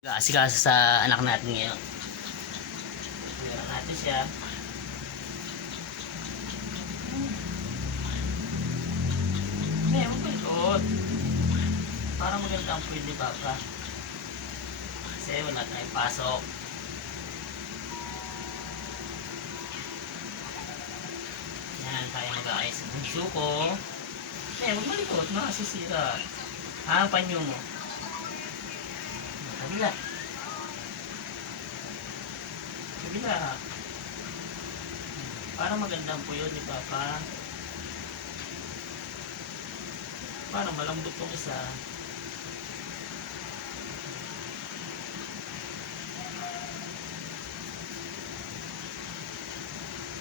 Asikaso sa anak natin ngayon. Meron natin siya. Hindi, magpalikot. Parang maganda ang pwede papa. Kasi wala tayong pasok. Yan, tayo mag-aayos ng suko. Hindi, magpalikot. Makasisira. Ang panyo mo. Kabila. Kabila. Parang magandang po yun ni Papa. Parang malambot tong isa.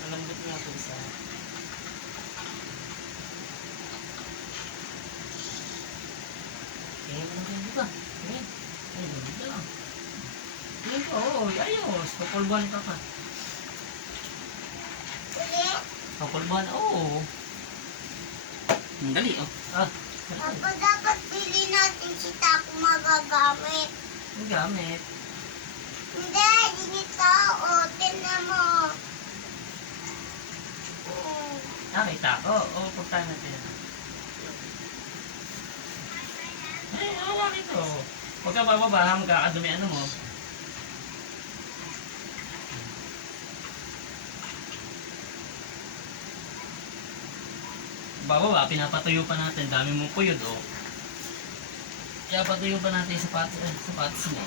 Malambot nga po isa. Tingin mo na di ba? Tingin. Ay, ganda lang. Tingin ko, oo, ayos. Papulbuhan ka pa. Papulbuhan, oo. Ang dali, oh. Papa, dapat pili natin si Taco magagamit. Ang gamit. Hindi, dinito. O, tinan mo. Nakita ko. Oo, puntahan natin. Ay, awa ito. Huwag ka bababa, magkakadumi ano mo. Bababa, pinapatuyo pa natin. Dami mong puyod, oh. Pinapatuyo pa natin yung sapatos mo.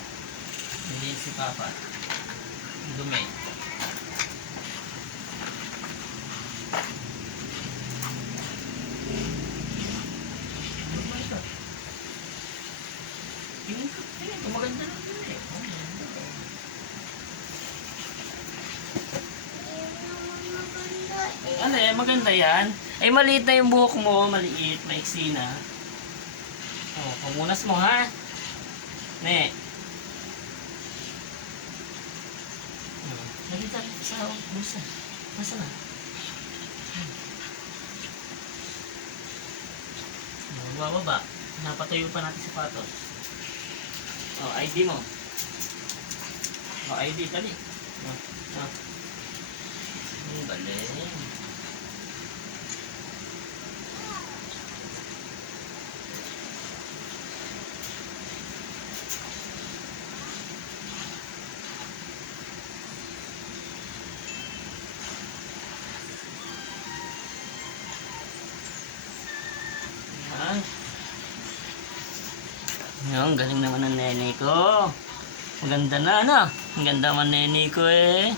Hindi si Papa. Dumi. Ano ba ito? Tingin ko, maganda lang yun eh. Oh, maganda. Ano eh, maganda yan. Ay, maliit na yung buhok mo. Maliit, maiksi na. Oh, pamunas mo ha. Ne. Nalita sa bulsa. Nasa na? Bababa. Napatuyo pa natin sapatos. Oh, ID mo. Oh, ID, dali. Ang galing. Ang galing naman ng nene ko. Maganda na, ano? Ang ganda man nene ko eh.